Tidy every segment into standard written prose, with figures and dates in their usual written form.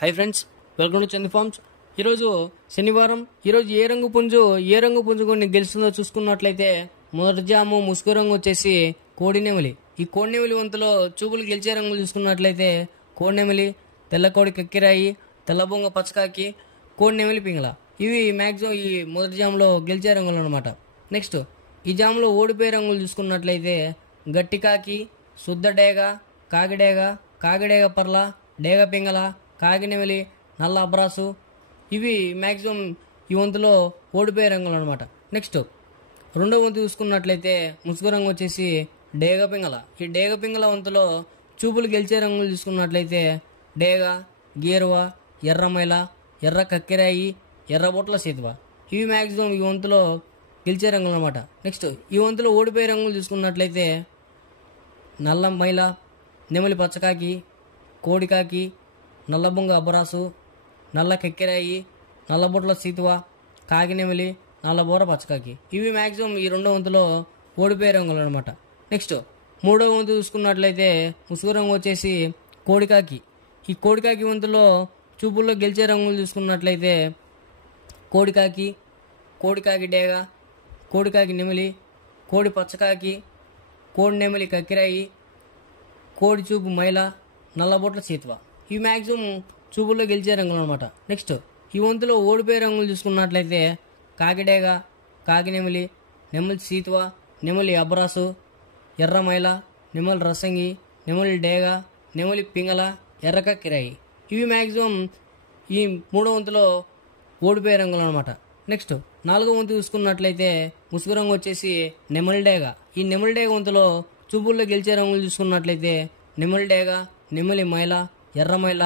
High friends, welcome to Chandi farms. ఈరోజు శనివారం. ఈరోజు ఏ రంగు పుంజు కొన్ని గెలుస్తుందో చూసుకున్నట్లయితే మొదటి జాము ముసుగు రంగు వచ్చేసి కోడినెమిలి. ఈ కోడినెమిలి వంతులో చూపులు గెలిచే రంగులు చూసుకున్నట్లయితే కోడినెమిలి, తెల్లకోడి కక్కిరాయి, తెల్లబొంగ పచ్చకాకి, కోడినెమిలి పింగళ. ఇవి మ్యాక్సిమం ఈ మొదటి జాములో గెలిచే రంగులు అనమాట. నెక్స్ట్ ఈ జాములో ఓడిపోయే రంగులు చూసుకున్నట్లయితే గట్టి కాకి, శుద్ధ డేగ, కాగిడేగ పర్ల, డేగ పింగళ, కాగినెమిలి, నల్ల అబ్రాసు. ఇవి మ్యాక్సిమం ఈ వంతులో ఓడిపోయే రంగులు అనమాట. నెక్స్ట్ రెండో వంతు చూసుకున్నట్లయితే ముసుగు రంగు వచ్చేసి డేగ పింగళ. ఈ డేగ పింగళ వంతులో చూపులు గెలిచే రంగులు చూసుకున్నట్లయితే డేగ, గేరువ, ఎర్రమైల, ఎర్ర కక్కిరాయి, ఎర్రబొట్ల సీతువ. ఇవి మ్యాక్సిమం ఈ వంతులో గెలిచే రంగులు అనమాట. నెక్స్ట్ ఈ వంతులో ఓడిపోయే రంగులు చూసుకున్నట్లయితే నల్ల మైల, నెమలి పచ్చకాకి, కోడికాకి, నల్లబొంగ అబ్బరాసు, నల్ల కెక్కిరాయి, నల్లబొట్ల సీతువ, కాకినెమిలి, నల్లబోర పచ్చకాకి. ఇవి మ్యాక్సిమం ఈ రెండో వంతులో ఓడిపోయే రంగులు అనమాట. నెక్స్ట్ మూడో వంతు చూసుకున్నట్లయితే ముసుగు రంగు వచ్చేసి కోడికాకి. ఈ కోడికాకి వంతులో చూపుల్లో గెలిచే రంగులు చూసుకున్నట్లయితే కోడికాకి డేగ, కోడికాకి నెమిలి, కోడి పచ్చకాకి, కోడి నెమిలి కక్కిరాయి, కోడి చూపు మైల, నల్లబొట్ల సీతువ. ఇవి మ్యాక్సిమం చూపుల్లో గెలిచే రంగులు అనమాట. నెక్స్ట్ ఈ వంతులో ఓడిపోయే రంగులు చూసుకున్నట్లయితే కాకిడేగ, కాకినెమిలి, నెమలి సీతువ, నెమలి అబ్రాసు, ఎర్రమైల, నెమలి రసంగి, నెమలి డేగ, నెమలి పింగళ, ఎర్రక కిరాయి. ఇవి మ్యాక్సిమం ఈ మూడో వంతులో ఓడిపోయే రంగులు అనమాట. నెక్స్ట్ నాలుగో వంతు చూసుకున్నట్లయితే ముసుగు రంగు వచ్చేసి నెమలి డేగ. ఈ నెమలి డేగ వంతులో చూపుల్లో గెలిచే రంగులు చూసుకున్నట్లయితే నెమలి డేగ, నెమలి మైల, ఎర్రమైల,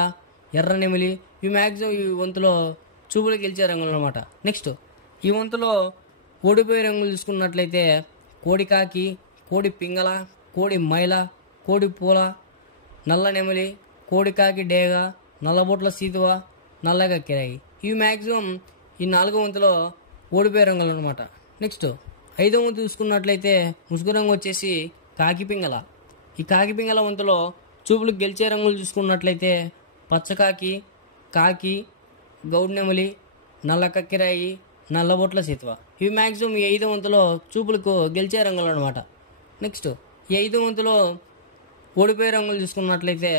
ఎర్ర నెమిలి. ఇవి మ్యాక్సిమం ఈ వంతులో చూపులు గెలిచే రంగులు అనమాట. నెక్స్ట్ ఈ వంతులో ఓడిపోయే రంగులు చూసుకున్నట్లయితే కోడికాకి, కోడి పింగళ, కోడి మైల, కోడి పూల, నల్ల నెమిలి, కోడికాకి డేగ, నల్లబొట్ల సీతువ, నల్లగా కిరాయి. ఇవి మ్యాక్సిమం ఈ నాలుగో వంతులో ఓడిపోయే రంగులు అనమాట. నెక్స్ట్ ఐదో వంతు చూసుకున్నట్లయితే ముసుగు రంగు వచ్చేసి కాకి పింగళ. ఈ కాకి పింగళ వంతులో చూపులు గెలిచే రంగులు చూసుకున్నట్లయితే పచ్చకాకి, కాకి, గౌడ్నెమలి, నల్ల కక్కిరాయి, నల్లబొట్ల సీతువ. ఇవి మ్యాక్సిమం ఈ ఐదో వంతులో చూపులకు గెలిచే రంగులు అనమాట. నెక్స్ట్ ఈ ఐదో వంతులో ఓడిపోయే రంగులు చూసుకున్నట్లయితే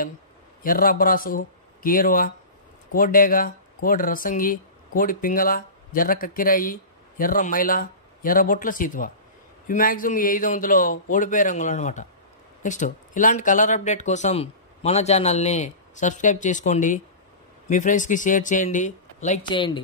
ఎర్ర అబ్రాసు, గేరువ, కోడ్డేగ, కోడి రసంగి, కోడి పింగళ, ఎర్ర కక్కిరాయి, ఎర్ర మైల, ఎర్రబొట్ల సీతువ. ఇవి మ్యాక్సిమం ఈ ఐదో వంతులో ఓడిపోయే రంగులు అనమాట. నెక్స్ట్ ఇలాంటి కలర్ అప్డేట్ కోసం మన ఛానల్ని సబ్స్క్రైబ్ చేసుకోండి, మీ ఫ్రెండ్స్కి షేర్ చేయండి, లైక్ చేయండి.